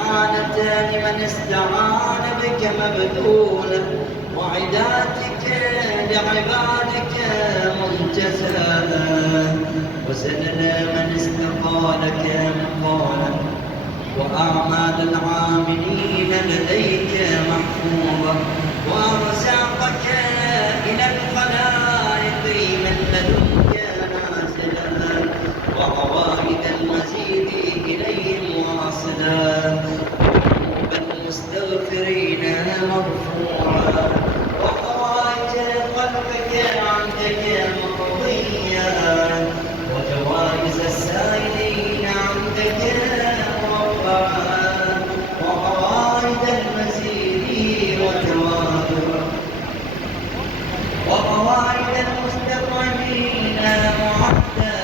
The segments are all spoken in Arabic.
الإعانة لمن استعان بك مبذولا، وعداتك لعبادك منتزلا، وسدد من استقالك مقالا، وأعمال العاملين لديك محفوظة، وأرزاقك إلى الخلائق من لدنك نازلا، وعوائد المزيد إليهم واصلا، وذنوب المستغفرين مرفوعا، وحوائج خلقك عندك مقضيا، وجوائز السائلين عندك مرفعا، وقواعد المزيد وقواعد المستقيمين معدا،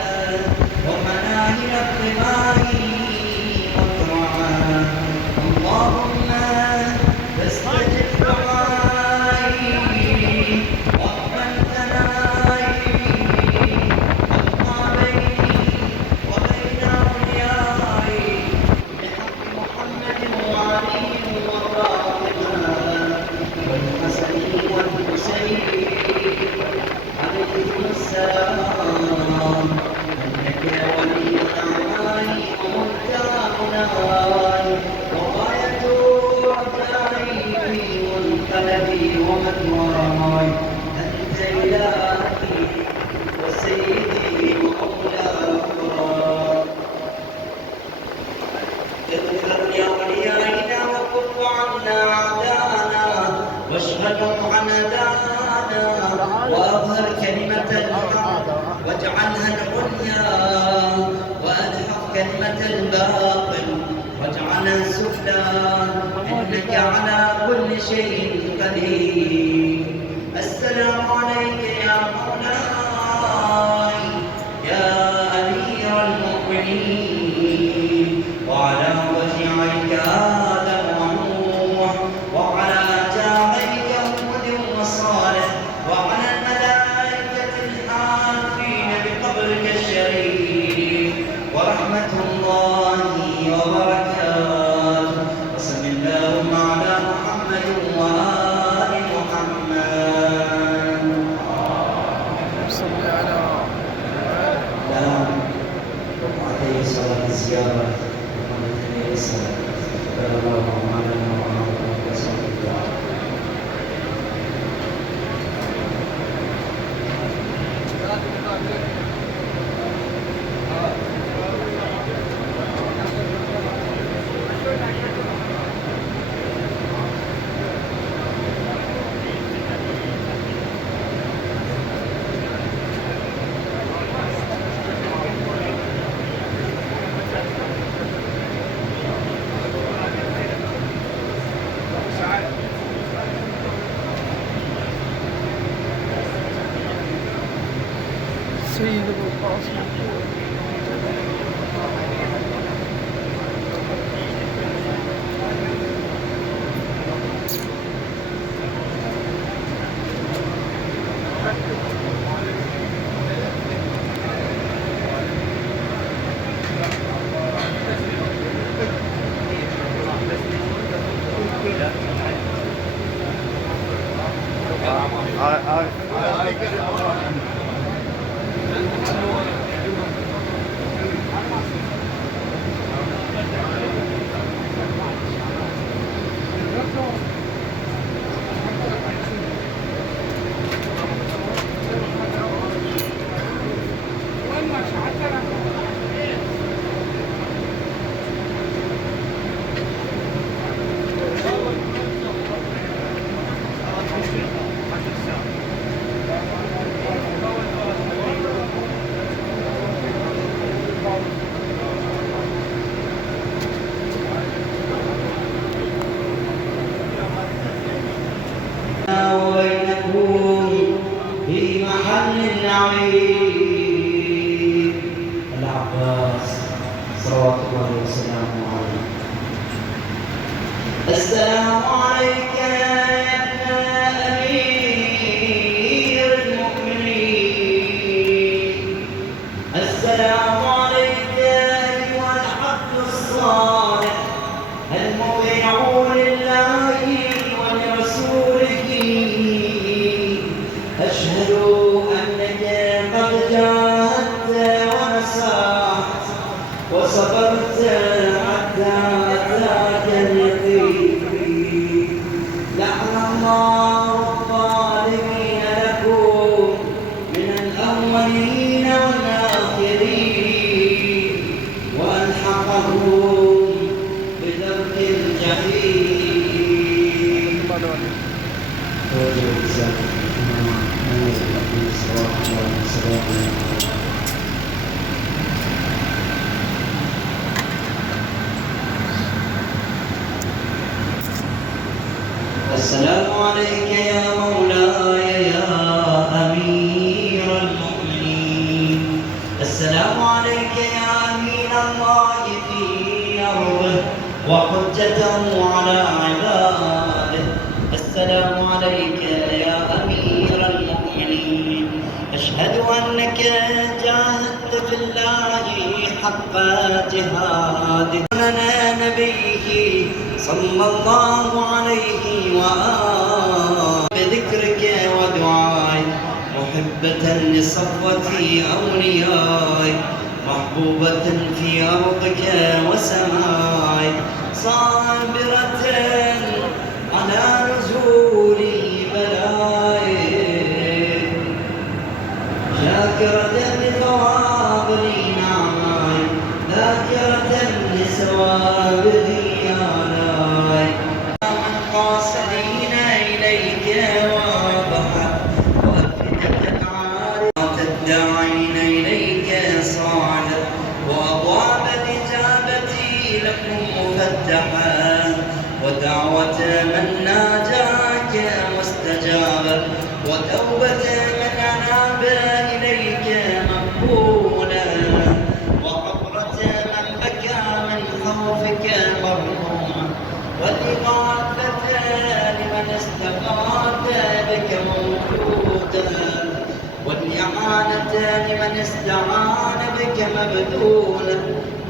ومناهل الطماع مطرعا. اللهم فاستجب دعائي واقبل ثنائي، والقى بيني وبين اوليائي بحق محمد وعلي وفاطمه والحسن والحسين عليهم السلام، انك ولي الاعمال ومبدأ مناي، وغايه رجائي في منقلبي ومدواي، انت الهي وسيدي ومولاي. اغفر لأوليائنا وكف عنا أعداءنا، واشهد عن أداءنا، وأظهر كلمة الحق واجعلها العليا، وأدحض كلمة الباطل واجعلها السفلى، إنك على كل شيء قدير. السلام عليك يا مولاي يا أمير المؤمنين، وعلى وجهك آدم ونوح، وعلى جاريك هود وصالح، وعلى الملائكة الحافين بقبرك الشريف، ورحمة الله وبركاته. وصل اللهم على محمد وآل محمد. صل على عليه الصلاة والسلام. سيد ابو القاسم. وبينكم في محل النعيم. العباس صلوات الله وسلامه عليه. السلام عليك يا ابن أمير المؤمنين، السلام عليك أيها العبد الصالح الجحيم السلام عليك يا مولاي يا أمير المؤمنين. السلام عليك يا أمين الله في أرضه وحجته على عباده. السلام عليك يا أمير المؤمنين. أشهد أنك جاهدت في الله حق جهاده. لنا نبيه صلى الله عليه وآله بذكرك ودعائك محبة لصفوة أوليائك محبوبة في أرضك وسمائك صابرة على نزول بلائك شاكرة لفواضل نعمائك ذاكرة لسوابغ آلائك من قاصدين إليك واضحة وأفئدة عارضة الداعين إليك صاعدة وأبواب الإجابة لكم مفتحة ودعوة من ناجاك مستجابة وتوبة من أناب إليك مقبولة وعبرة من بكى من خوفك مرحوما والإغاثة لمن استغاث بك موجودا والإعانة لمن استعان بك مبذولا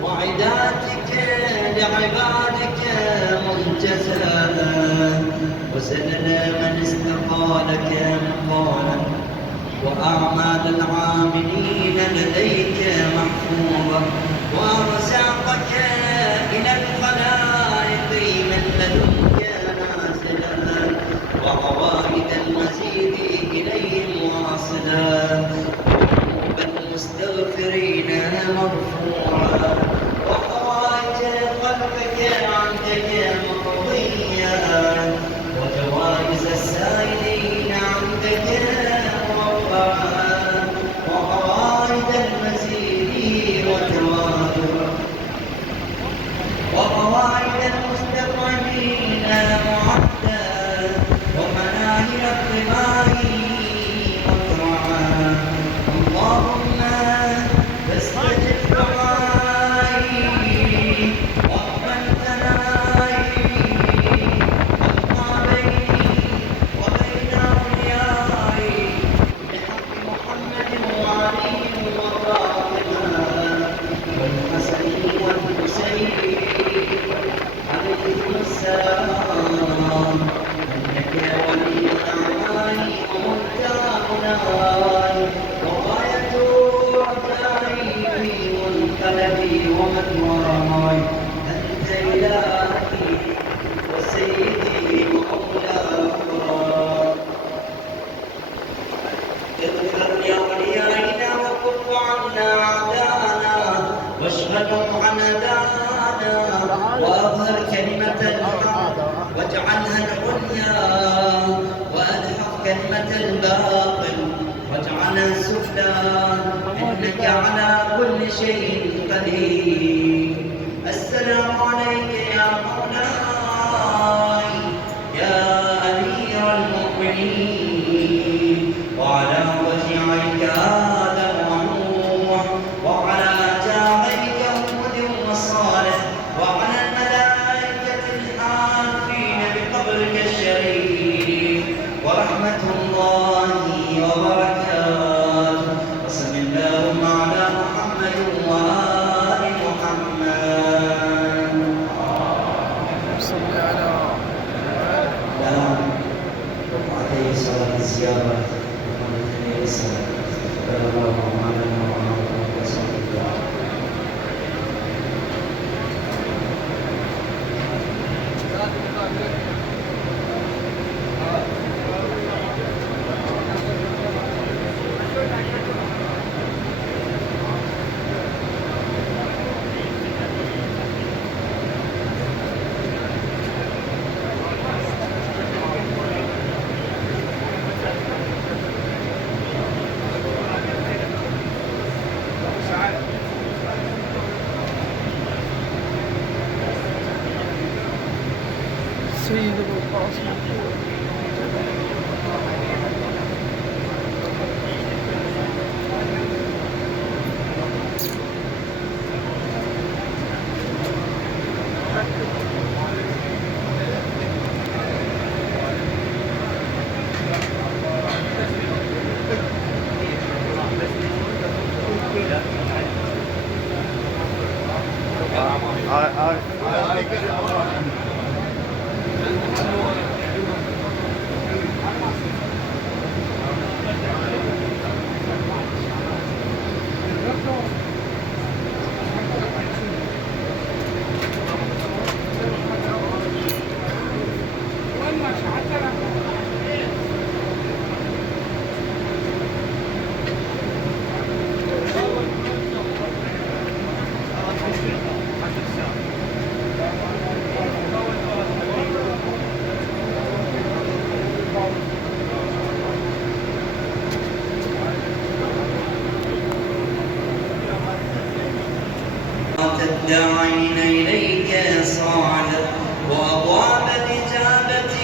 وعداتك لعبادك منجزا وسلل من استقالك مقالا وأعمال العاملين لديك محفوظة وأرزاقك إلى الخلائق من لدنك نازلا وعوائد المزيد إليهم واصلا وذنوب المستغفرين مرفوعا وحوائج قلبك عندك مقضيا وجوائز السائلين عندك مرفعا وقواعد المزيد وتواترا وقواعد المستقيمين معدا ومناهل الطماع مطرعا اللهم فاستجب دعائي واقبل ثنائي والقى بيني وبين اوليائي بحق محمد وعلي وفاطمه والحسن والحسين عليهم السلام انك ولي الاعمال ومبدأ وغايه رجائي في منقلبي ومدمراي انت الهي وسيدي ومولاي اغفر لأوليائنا وكف عنا أعداءنا واشغلهم عن أداءنا وأظهر كلمة الحق واجعلها العليا وأدحض كلمة الباطل واجعلها السفلى إنك على كل شيء قدير. السلام عليك يا مولاي يا أمير المؤمنين وعلى وجهك آدم ونوح وعلى جاعلك هود وصالح وعلى الملائكة الحافين بقبرك الشريف ورحمة الله وبركاته وصل اللهم على محمد وآل محمد. صل على ركعتي صلاة الزيارة وقمتني بالصلاة الله على محمد وصلى الله. سيدنا القاسم. الداعين إليك صاعدا وأبواب الإجابة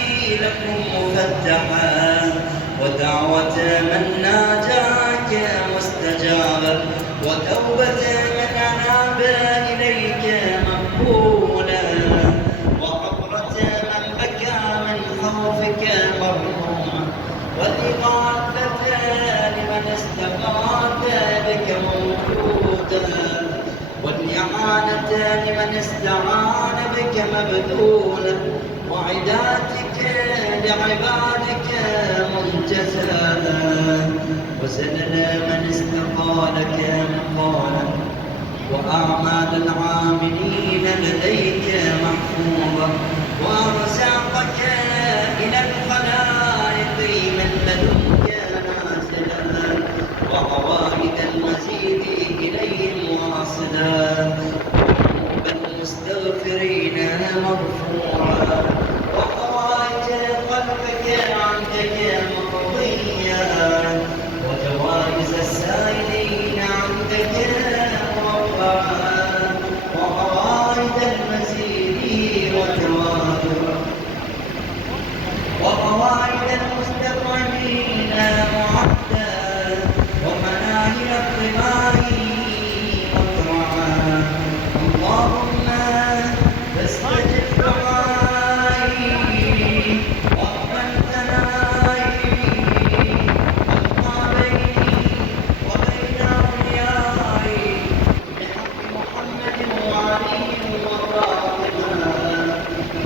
لكم مفتحا ودعوة من ناجاك مستجابا وتوبة من أناب إليك مقبولا وعبرة من بكى من خوفك مرحوما والإغاثة لمن استغاث بك موجودا والإعانة لمن استعان بك مبذولا وعداتك لعبادك منتزلا وسلل من استقالك مقالا وأعمال العاملين لديك محفوظة وأرزاقك إلى الخلائق من لدنك نازلا وعوائد المزيد إليهم واصلا وذنوب المستغفرين مرفوعا وحوائج قلبك عندك مقضيا وجوائز السائلين عندك مرفعا وعوائد المزيد وتوابع وقواعد المستضعفين معدا ومناهل الطماع مطرعا اللهم فاستجب دعائي واقبل ثنائي واقطع بيني وبين اوليائي بحق محمد وعلي وفاطمه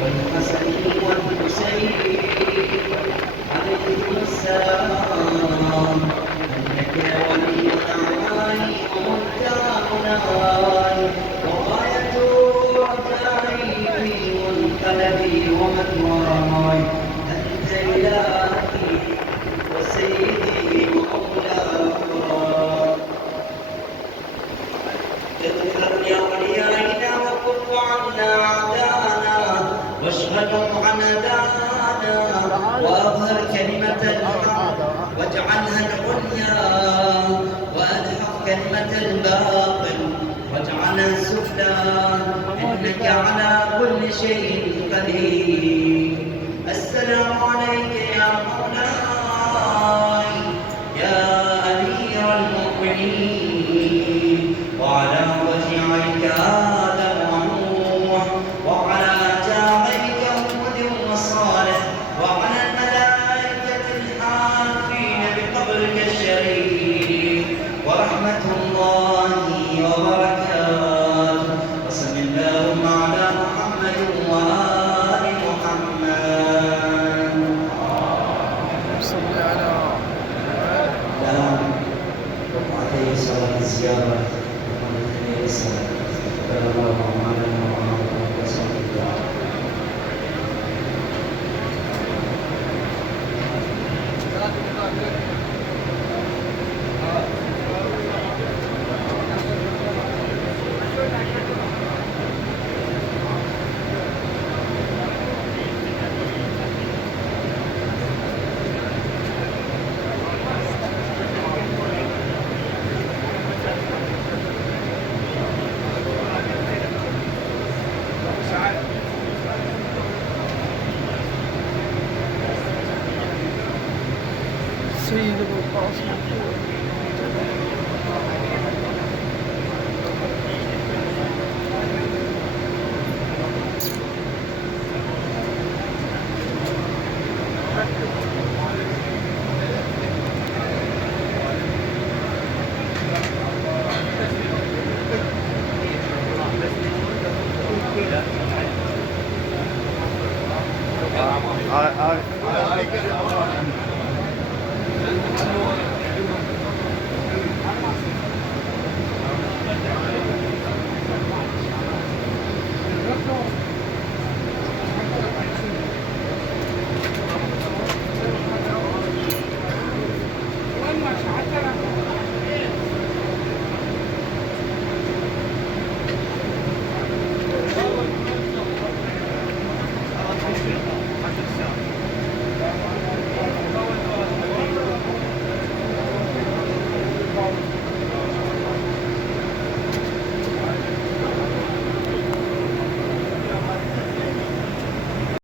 والحسن والحسين عليهم السلام انك ولي الاعمال ومبدأ نهاي وغاية رجائي في منقلبي ومثواي انت الهي وسيدي ومولاي اغفر لأوليائنا وكف عنا أعداءنا واشغلهم عن أداءنا وأظهر كلمة الحق واجعلها العليا وأدحق كلمة الباطل واجعلها السفلى إنك على كل شيء قدير. السلام عليك يا مولاي يا أمير المؤمنين وعلى وجهك آدم ونوح وعلى جاعيك هود وصالح وعلى الملائكة الحافين بقبرك الشريف ورحمة الله وبركاته وصل اللهم على محمد وآل محمد. سيد أبو القاسم.